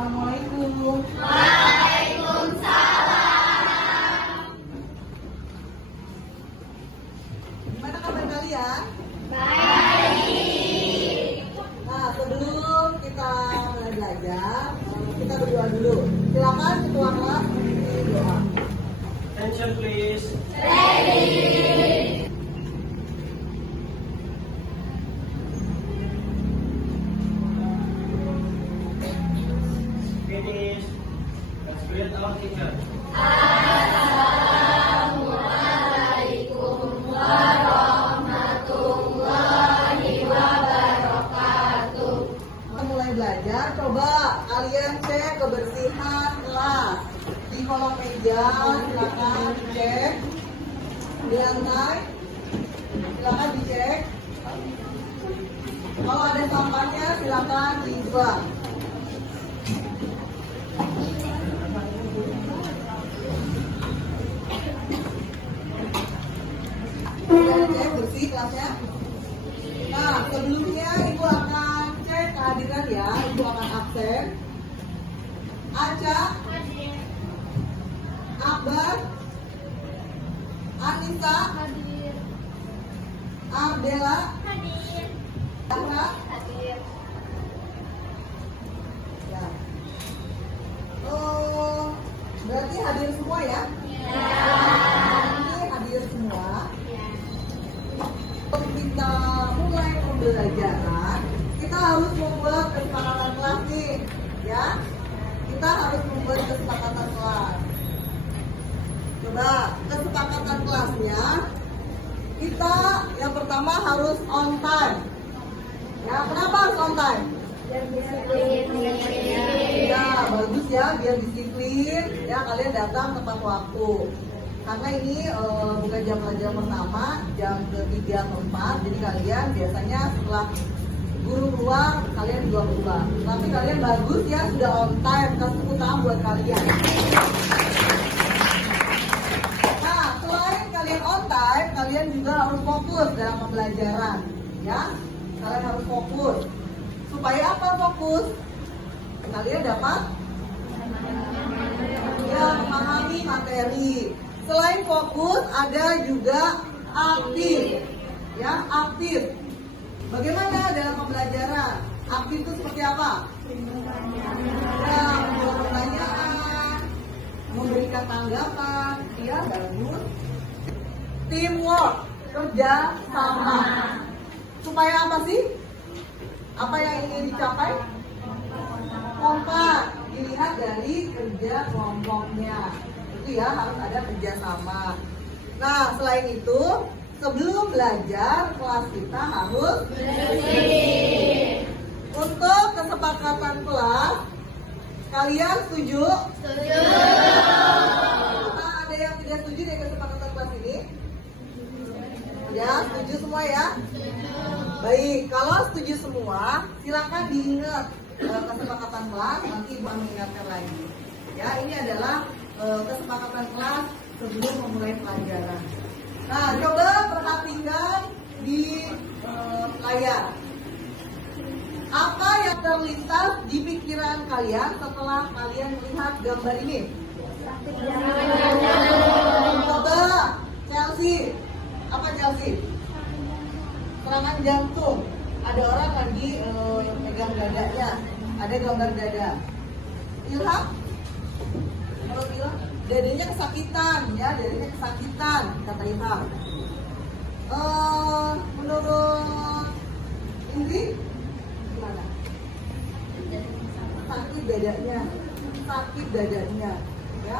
Assalamualaikum. Waalaikumsalam. Gimana kabar kalian? Baik. Nah, sebelum kita mulai belajar, kita berdoa dulu. Silakan ketua kelas memimpin doa. Attention please. Ready. Finish. Let's greet our teacher. Assalamualaikum warahmatullahi wabarakatuh. Kita mulai belajar, coba kalian cek kebersihan kelas. Di kolom meja, silakan dicek. Di lantai, silakan dicek. Kalau ada sampahnya, silakan dibuang. Udah cek bersih kelasnya. Nah, sebelumnya Ibu akan cek kehadiran ya. Ibu akan absen. Aca, Akbar, Anissa, Ardela, Dara. Ya. Oh, berarti hadir semua ya? Ini hadir semua. Untuk kita mulai pembelajaran, kita harus membuat kesepakatan kelas nih, ya. Kita harus membuat kesepakatan kelas. Coba kesepakatan kelasnya, kita yang pertama harus on time. Ya, kenapa harus on time? Ya, bagus ya, biar disiplin. Ya, kalian datang tepat waktu. Karena ini bukan jam pelajaran pertama, jam ke-3 atau 4. Jadi kalian biasanya setelah guru keluar, kalian juga keluar. Tapi kalian bagus ya, sudah on time. Kasih tepuk tangan buat kalian. Nah, selain kalian on time, kalian juga harus fokus dalam pembelajaran. Ya, kalian harus fokus. Supaya apa fokus? Kalian dapat ya memahami materi. Selain fokus, ada juga aktif. Ya, aktif. Bagaimana dalam pembelajaran? Aktif itu seperti apa? Ya, membuat pertanyaan, memberikan tanggapan. Ya, bagus. Teamwork, kerja sama. Supaya apa sih? Apa yang ingin dicapai? Kompak. Dilihat dari kerja kelompoknya. Itu ya, harus ada kerjasama. Nah, selain itu, sebelum belajar, kelas kita harus bersih. Untuk kesepakatan kelas, kalian setuju? Setuju. Nah, ada yang tidak setuju dengan kesepakatan kelas ini? Ya, setuju semua ya? Baik, kalau setuju semua, silakan diingat kesepakatan kelas, nanti Ibu mengingatkan lagi. Ya, ini adalah kesepakatan kelas sebelum memulai pelajaran. Nah, coba perhatikan di layar. Apa yang terlintas di pikiran kalian setelah kalian melihat gambar ini? Coba, Chelsea. Apa Chelsea? Serangan jantung. Ada orang lagi megang dadanya. Ada gambar dada. Ilham? Kalau Ilham, dadanya kesakitan, ya, dadanya kesakitan, kata Ilham. Menurut Indri, gimana? Sakit dadanya, ya.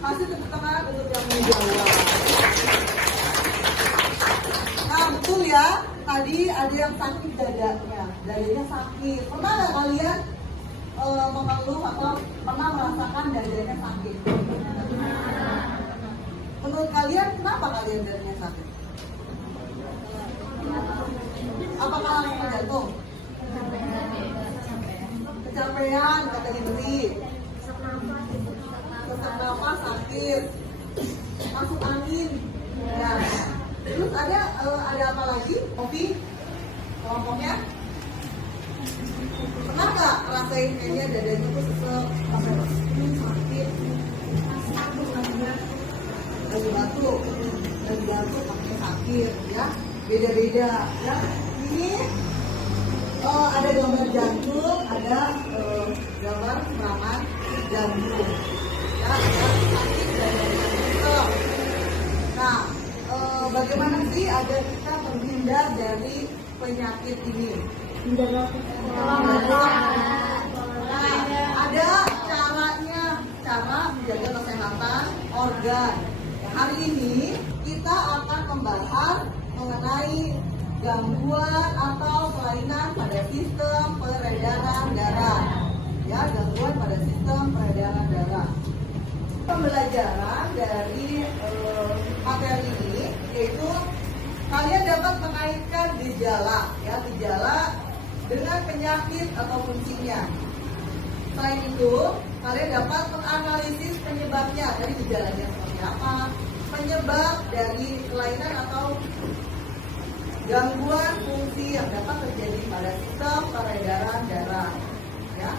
Kasih tepuk tangan untuk yang menjawab. Nah, betul ya. Tadi ada yang sakit dadanya sakit. Pernah nggak kalian mengeluh atau pernah merasakan dadanya sakit? Menurut kalian kenapa kalian dadanya sakit? Apakah serangan jantung? Kecapean, kata Indri. Sesak nafas sakit. Masuk angin. Ya. Terus ada apa lagi? Kopi? Kelompoknya? Pernah nggak kayaknya dadanya tuh sesek, sakit, lagi batuk pakai sakit, ya beda-beda, ya. Ini ada gambar jantung, ada gambar serangan jantung, ya, ada sakit dan jantung. Nah, bagaimana sih agar kita terhindar dari penyakit ini? Nah, ada caranya, cara menjaga kesehatan organ. Hari ini kita akan membahas mengenai gangguan atau kelainan pada sistem peredaran darah. Ya, gangguan pada sistem peredaran darah. Pembelajaran dari materi ini yaitu kalian dapat mengaitkan gejala, ya, gejala dengan penyakit atau fungsinya. Selain itu, kalian dapat menganalisis penyebabnya, dari gejalanya seperti apa, penyebab dari kelainan atau gangguan fungsi yang dapat terjadi pada sistem peredaran darah. Ya.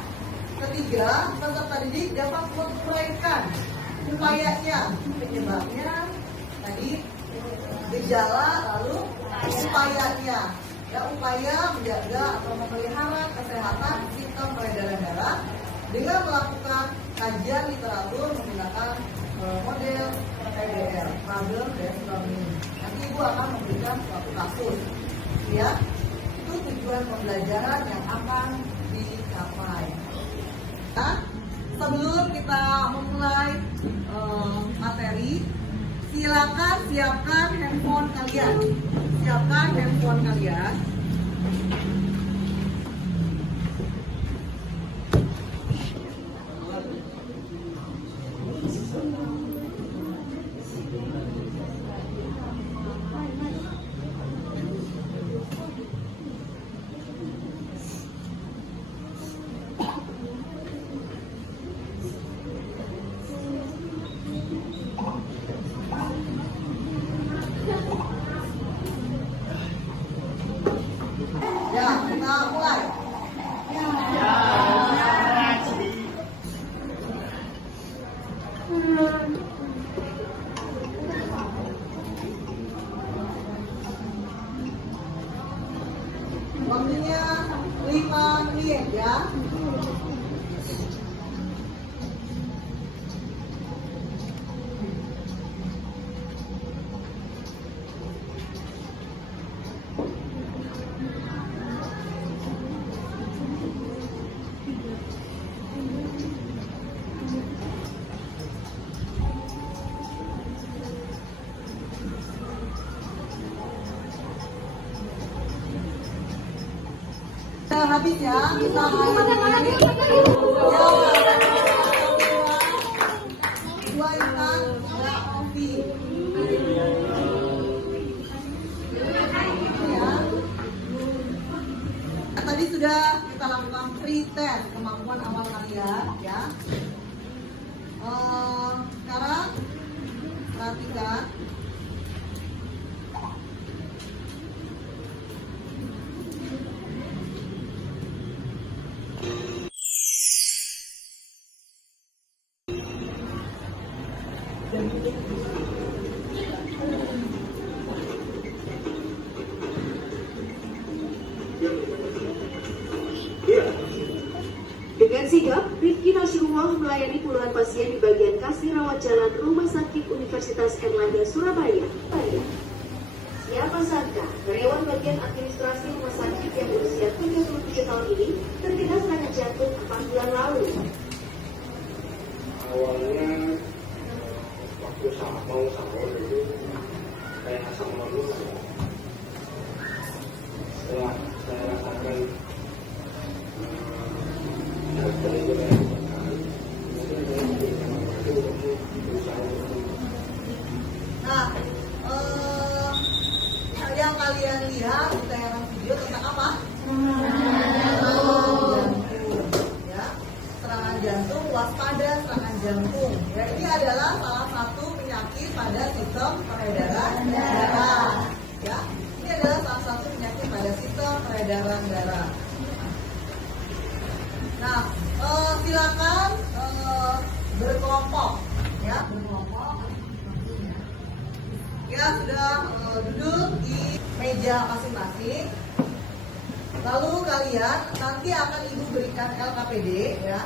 Ketiga, peserta didik dapat menguraikan upayanya, penyebabnya tadi, gejala, lalu upayanya. Ya, upaya menjaga atau memelihara kesehatan sistem peredaran darah dengan melakukan kajian literatur menggunakan model PDL, problem based learning. Nanti Ibu akan memberikan suatu kasus, ya. Itu tujuan pembelajaran yang akan dicapai. Nah, sebelum kita memulai materi, silakan siapkan handphone kalian. Siapkan handphone kalian. Ya, kita mulai. Waktunya 5 menit, ya. Habis ya, kita akhiri. Dua ikan, dua kopi. Ya. Tadi sudah kita lakukan pre-test kemampuan awal kalian, ya. Sekarang perhatikan. Dengan sigap, Rifki Nasrullah melayani puluhan pasien di bagian kasir rawat jalan Rumah Sakit Universitas Erlangga Surabaya. Siapa sangka, karyawan bagian administrasi rumah sakit yang berusia 37 tahun ini terkena serangan jantung 4 bulan lalu. Awalnya waktu mau sahur itu kayak asam lambung. Setelah saya rasakan Nah, yang kalian lihat di tayangan video tentang apa? Ya, serangan jantung, waspada serangan jantung. Ya, ini adalah salah satu penyakit pada sistem peredaran darah. Ya, ini adalah salah satu penyakit pada sistem peredaran darah. Nah, silakan berkelompok, ya, berkelompok. Ya, sudah duduk di meja masing-masing. Lalu kalian nanti akan Ibu berikan LKPD, ya.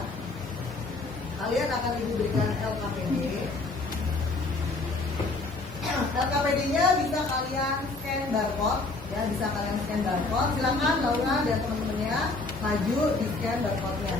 Kalian akan Ibu berikan LKPD. LKPD-nya bisa kalian scan barcode, ya, bisa kalian scan barcode. Silakan Laura dan teman-temannya maju di scan barcode-nya.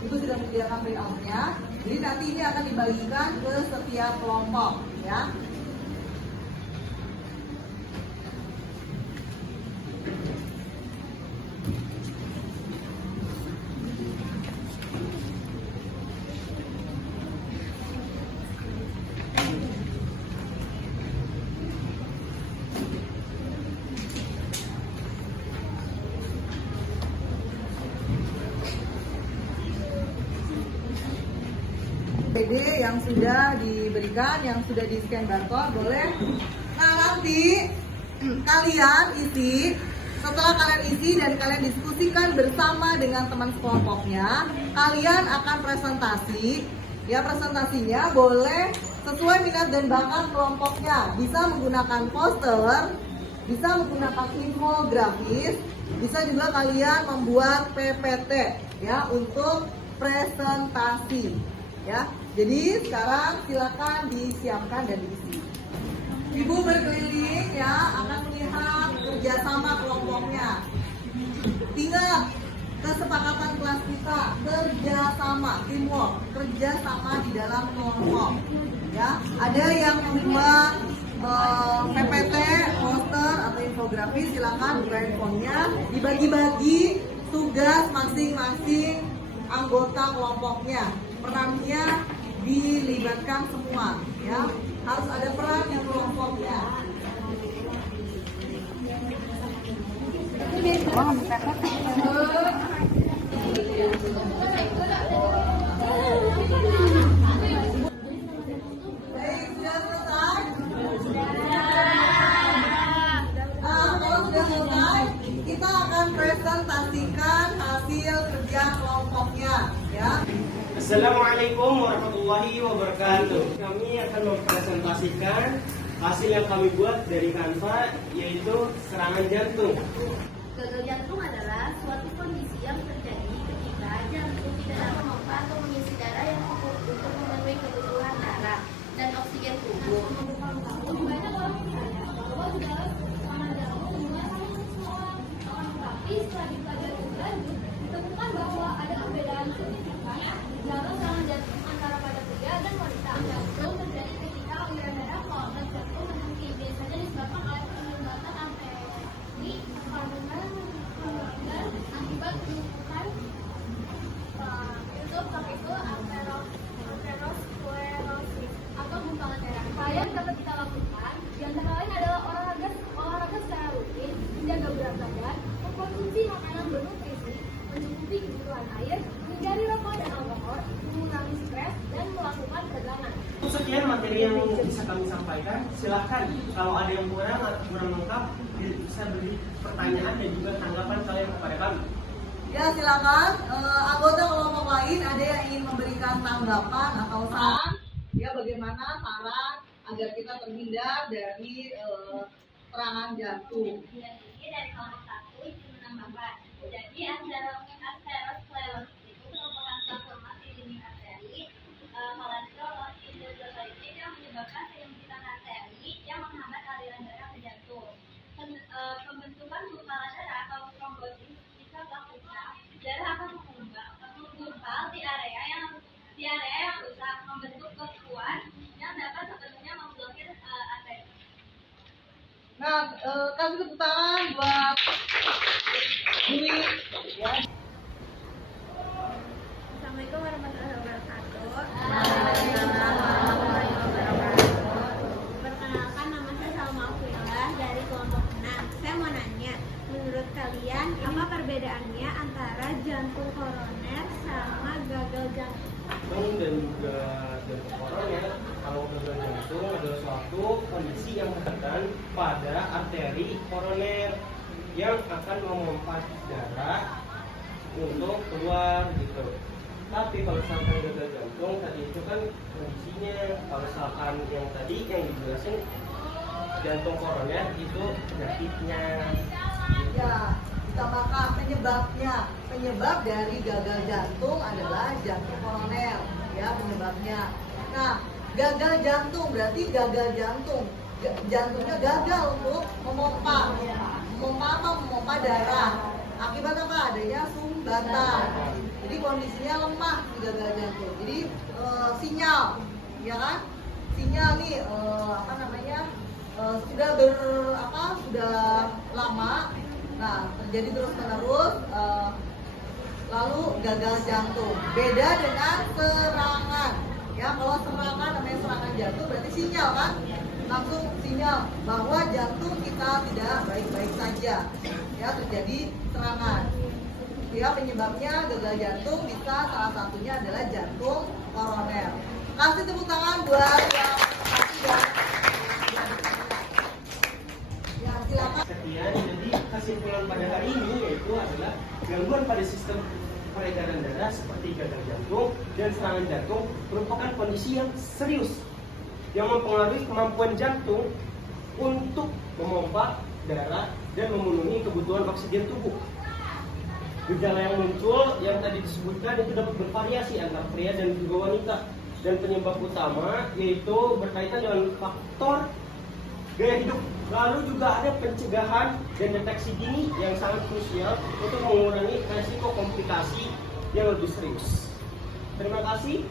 Ibu sudah menyediakan print-out-nya. Jadi nanti ini akan dibagikan ke setiap kelompok, ya. PD yang sudah diberikan, yang sudah di scan barcode boleh. Nah, nanti kalian isi, setelah kalian isi dan kalian diskusikan bersama dengan teman sekelompoknya, kalian akan presentasi. Ya, presentasinya boleh sesuai minat dan bakat kelompoknya. Bisa menggunakan poster, bisa menggunakan infografis, bisa juga kalian membuat PPT, ya, untuk presentasi. Ya, jadi sekarang silakan disiapkan dan diisi. Ibu berkeliling, ya, akan melihat kerjasama kelompoknya. Ingat kesepakatan kelas kita, kerjasama, teamwork, kerjasama di dalam kelompok. Ya, ada yang membuat PPT, poster atau infografis, silakan buka handphonenya, dibagi-bagi tugas masing-masing anggota kelompoknya. Perannya dilibatkan semua, ya, harus ada peran di kelompoknya. Baik, sudah selesai? Kalau sudah selesai, kita akan presentasikan hasil kerja kelompoknya, ya. Assalamualaikum warahmatullahi wabarakatuh. Kami akan mempresentasikan hasil yang kami buat dari Canva, yaitu serangan jantung. Gagal jantung adalah suatu kondisi yang terjadi ketika jantung tidak dapat memompa atau mengisi darah yang cukup untuk memenuhi kebutuhan darah dan oksigen tubuh. Banyak orang percaya bahwa dalam serangan jantung menyebabkan seseorang, tapi setelah dipelajari lebih lanjut, ditemukan bahwa ada perbedaan signifikan dalam serangan jantung antara pada pria dan wanita. Jantung terjadi ketika aliran darah ke otot jantung berhenti, biasanya disebabkan oleh penyumbatan arteri dan akibat penumpukan itu aterosklerosis atau gumpalan darah. Upaya yang dapat kita lakukan di antara lain adalah olahraga secara rutin, menjaga berat badan, mengkonsumsi makanan bernutrisi, mencukupi kebutuhan air, menghindari rokok dan alkohol, mengurangi stres, dan melakukan peregangan. Sekian materi yang bisa kami sampaikan. Silahkan kalau ada yang kurang atau kurang lengkap, bisa beri pertanyaan dan juga tanggapan kalian kepada kami. Ya, silakan anggota kelompok lain ada yang ingin memberikan tanggapan atau saran, ya, bagaimana saran agar kita terhindar dari serangan jantung. Ini dari kelompok 1 itu menambahkan. Jadi aterosklerosis itu merupakan transformasi dinding arteri, kolesterol, hidroklorotik yang menyebabkan penyempitan arteri yang menghambat aliran darah ke jantung. Pembentukan gumpalan darah atau trombosis bisa dilakukan. Darah akan menggumpal di area yang rusak, membentuk bekuan yang dapat sepenuhnya memblokir arteri. Nah, kasih tepuk tangan buat Dwi, ya. Assalamualaikum warahmatullahi wabarakatuh. Perkenalkan, nama saya Salma Afwilah dari kelompok 6. Saya mau nanya, menurut kalian apa perbedaannya antara jantung koroner sama gagal jantung? Dan juga jantung koroner kondisi yang tertekan pada arteri koroner yang akan memompa darah untuk keluar gitu. Tapi kalau misalkan gagal jantung tadi itu kan kondisinya, kalau misalkan yang tadi yang dijelasin jantung koroner itu penyakitnya. Ya, ditambahkan penyebabnya. Penyebab dari gagal jantung adalah jantung koroner, ya penyebabnya. Nah, gagal jantung berarti gagal jantung. Jantungnya gagal untuk memompa atau memompa darah. Akibat apa? Adanya sumbatan. Jadi kondisinya lemah di gagal jantung. Jadi sinyal, ya kan? Sinyal nih sudah lama. Nah, terjadi terus menerus. Lalu gagal jantung. Beda dengan serangan. Ya, kalau serangan namanya serangan jantung berarti sinyal kan? Langsung sinyal bahwa jantung kita tidak baik-baik saja. Ya, terjadi serangan. Ya, penyebabnya gagal jantung bisa salah satunya adalah jantung koroner. Kasih tepuk tangan buat yang ya, silakan. Sekian, jadi kesimpulan pada hari ini yaitu adalah gangguan pada sistem peredaran darah seperti gagal jantung dan serangan jantung merupakan kondisi yang serius yang mempengaruhi kemampuan jantung untuk memompa darah dan memenuhi kebutuhan oksigen tubuh. Gejala yang muncul yang tadi disebutkan itu dapat bervariasi antara pria dan juga wanita, dan penyebab utama yaitu berkaitan dengan faktor gaya hidup. Lalu juga ada pencegahan dan deteksi dini yang sangat krusial untuk mengurangi resiko komplikasi yang lebih serius. Terima kasih.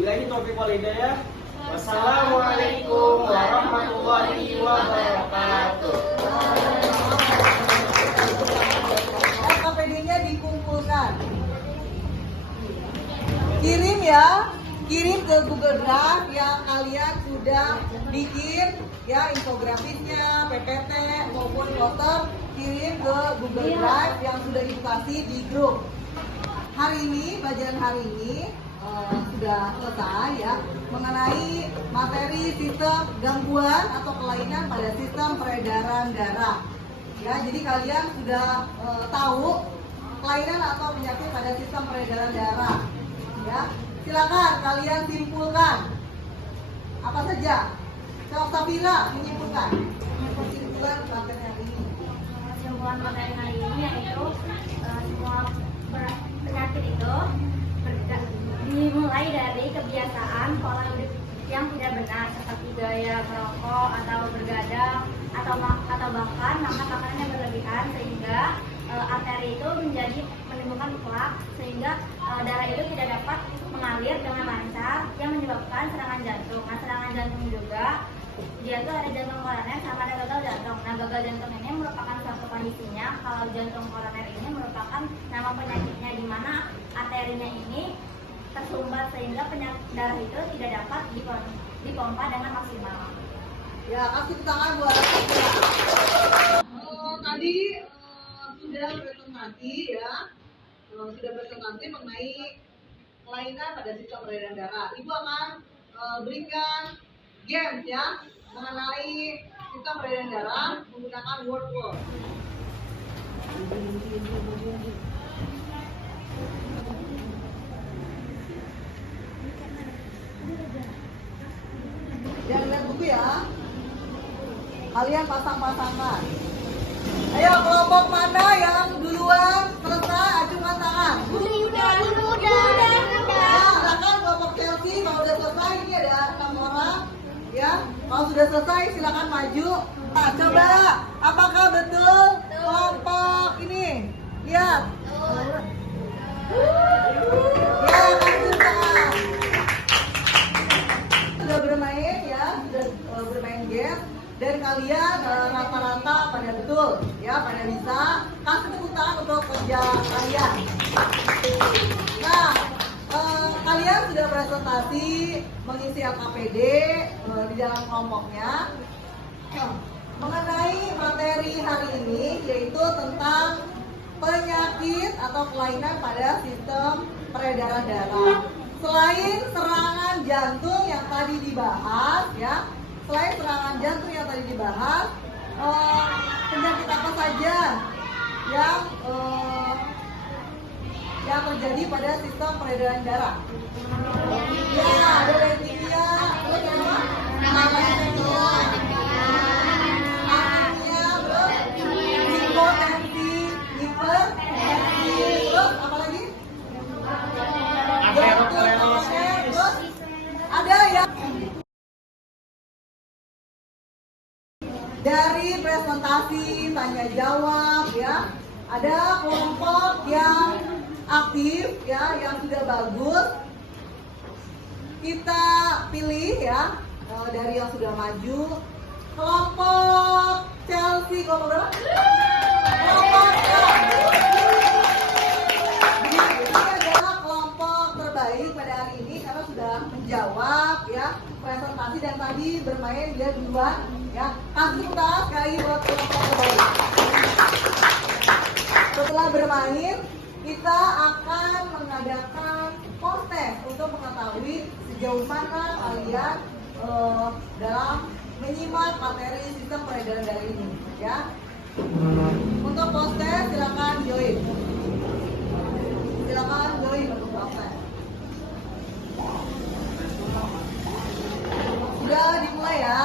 Billahi taufiq wal hidayah. Wassalamualaikum warahmatullahi wabarakatuh. KPD-nya dikumpulkan. Kirim ya, kirim ke Google Drive yang kalian sudah bikin ya, infografisnya, PPT maupun poster, kirim ke Google Drive yang sudah ibu kasih di grup. Hari ini, pelajaran hari ini sudah selesai ya, mengenai materi sistem gangguan atau kelainan pada sistem peredaran darah. Ya, jadi kalian sudah tahu kelainan atau penyakit pada sistem peredaran darah. Ya, silakan kalian simpulkan apa saja. Coba Safira menyimpulkan kesimpulan materi hari ini. Kesimpulan materi hari ini yaitu semua penyakit itu dimulai dari kebiasaan pola hidup yang tidak benar, seperti gaya merokok atau bergadang atau bahkan makan makanan yang berlebihan, sehingga arteri itu menimbulkan plak, sehingga darah itu tidak dapat mengalir dengan lancar yang menyebabkan serangan jantung. Nah, serangan jantung juga dia tuh ada jantung koroner sama ada gagal jantung. Nah, gagal jantung ini merupakan suatu kondisinya. Kalau jantung koroner ini merupakan nama penyakitnya, di mana arterinya ini tersumbat sehingga darah itu tidak dapat dipompa dengan maksimal. Ya, kasih tangan buat tadi sudah presentasi ya, mengenai kelainan pada sistem peredaran darah. Ibu akan berikan games ya mengenai sistem peredaran darah menggunakan word. Jangan lihat buku ya. Kalian pasang-pasangan. Ayo, kelompok mana yang duluan selesai, ajukan tangan. Udah. Ya, silakan kelompok Chelsea kalau sudah selesai, ini ada 6 orang. Ya, kalau sudah selesai silakan maju. Nah, coba apakah betul kelompok ini? Lihat. Ya, kasih tangan. Sudah bermain ya, sudah bermain game. Dan kalian rata-rata pada betul ya, pada bisa. Kasih tepuk tangan untuk kerja kalian. Nah, kalian sudah presentasi mengisi LKPD di dalam kelompoknya mengenai materi hari ini, yaitu tentang penyakit atau kelainan pada sistem peredaran darah. Selain serangan jantung yang tadi dibahas ya, selain serangan jantung yang tadi dibahas, penyakit apa saja yang terjadi pada sistem peredaran darah? Ya, ada leukemia, terus apa? Anemia, terus hipotensi, hipertensi, terus apa lagi? Terus ada ya. Dari presentasi tanya jawab ya, ada kelompok yang aktif ya, yang sudah bagus. Kita pilih ya, dari yang sudah maju. Kelompok Chelsea, kelompok berapa? Kelompok Chelsea. Ini adalah kelompok terbaik pada hari ini karena sudah menjawab ya presentasi dan tadi bermain dia duluan ya. Kasih kita sekali buat kelompok terbaik. Setelah bermain, kita akan mengadakan kontes untuk mengetahui sejauh mana kalian dalam menyimak materi sistem peredaran darah ini ya. Untuk kontes silakan join. Silakan join untuk kontes. Sudah dimulai ya.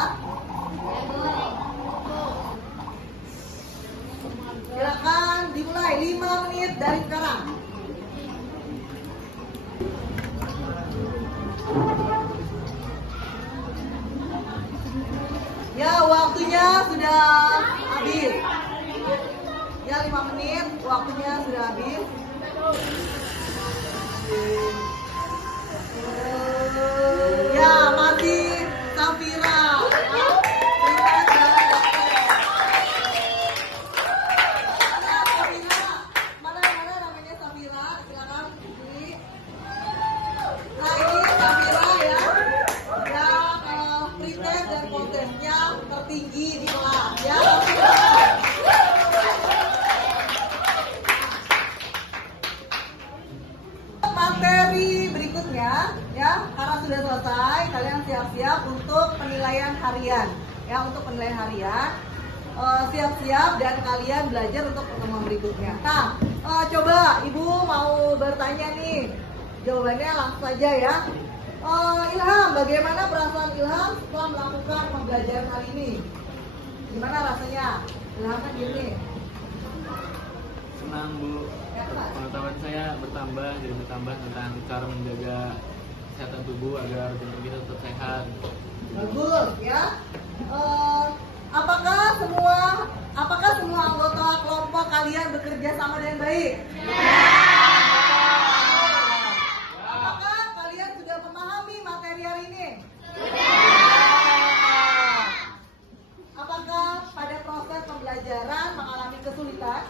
Silakan dimulai 5 menit dari sekarang. Ya, waktunya sudah habis. Ya, 5 menit, waktunya sudah habis. Ya, masih Safira. Mana namanya Safira? Silakan. Nah, ini Safira ya. Yang pretest dan kontesnya tertinggi di kelas ya. Materi berikutnya ya, karena sudah selesai, kalian siap-siap untuk penilaian harian ya, untuk penilaian harian. Siap-siap dan kalian belajar untuk pertemuan berikutnya. Nah, coba Ibu mau bertanya nih, jawabannya langsung saja ya. Ilham, bagaimana perasaan Ilham setelah melakukan pembelajaran kali ini? Gimana rasanya? Ilham kan gini. Senang Bu, pengetahuan saya bertambah, jadi bertambah tentang cara menjaga kesehatan tubuh agar jantung kita tetap sehat. Bagus ya. Apakah semua anggota kelompok kalian bekerja sama dengan baik? Apakah kalian sudah memahami materi hari ini? Apakah pada proses pembelajaran mengalami kesulitan?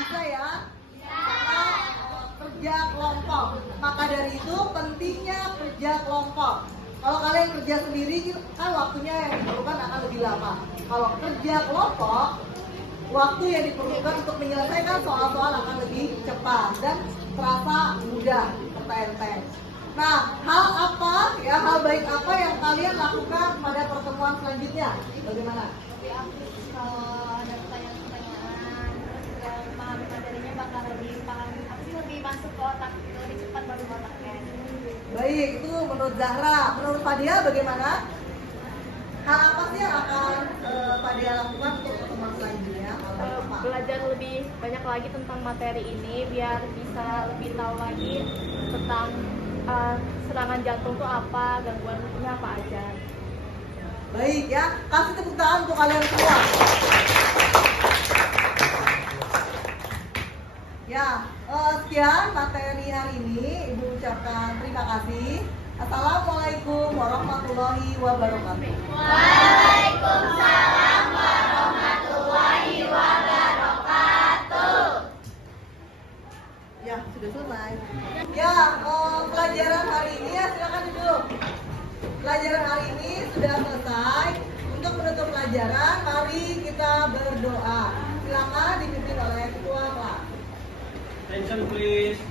Bisa ya? Kerja kelompok. Maka dari itu pentingnya kerja kelompok. Kalau kalian kerja sendiri kan waktunya yang diperlukan akan lebih lama. Kalau kerja kelompok, waktu yang diperlukan untuk menyelesaikan soal-soal akan lebih cepat dan terasa mudah, enteng. Nah, hal baik apa yang kalian lakukan pada pertemuan selanjutnya? Bagaimana? Kalau ada pertanyaan-pertanyaan, terus memahami materinya bakal lebih masuk ke otak, lebih cepat masuk ke otaknya. Baik, itu menurut Zahra. Menurut Fadia bagaimana? Hal apa sih yang akan Fadia lakukan untuk pertemuan selanjutnya? Belajar lebih banyak lagi tentang materi ini biar bisa lebih tahu lagi tentang serangan jantung itu apa, gangguannya apa aja. Baik ya, kasih tepuk tangan untuk kalian semua. Ya, sekian materi hari ini. Ibu ucapkan terima kasih. Assalamualaikum warahmatullahi wabarakatuh. Waalaikumsalam warahmatullahi wabarakatuh. Ya, sudah selesai. Ya, pelajaran hari ini ya silakan duduk. Pelajaran hari ini sudah selesai. Untuk menutup pelajaran, mari kita berdoa. Silakan dipimpin oleh ketua kelas. Attention please.